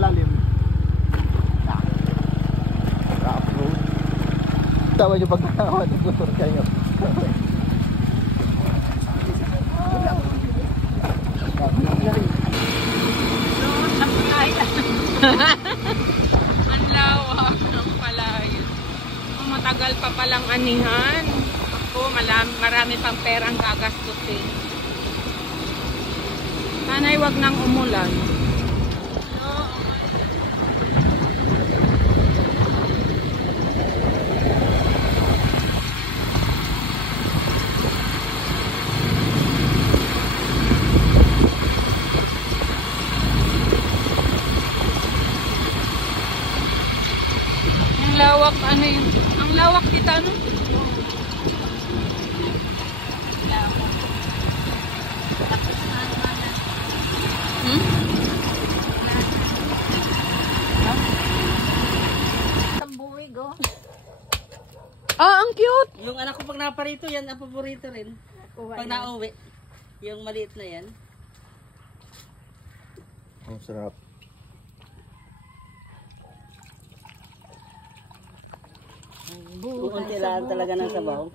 malalim. Rough road. Tawa nyo pag nakawa ng motor kayo. Ang lawak ng palayan. Matagal pa palang anihan. Ako, marami pang perang gagastusin. Sana'y wag nang umulan. Ang lawak, ano yun? Ang lawak kita, no? Buwig, oh. Ah, ang cute! Yung anak ko pag naparito, yan ang paborito rin. Pag nauwi, yung maliit na yan. Ang sarap. Unti lang talaga ng sabaw.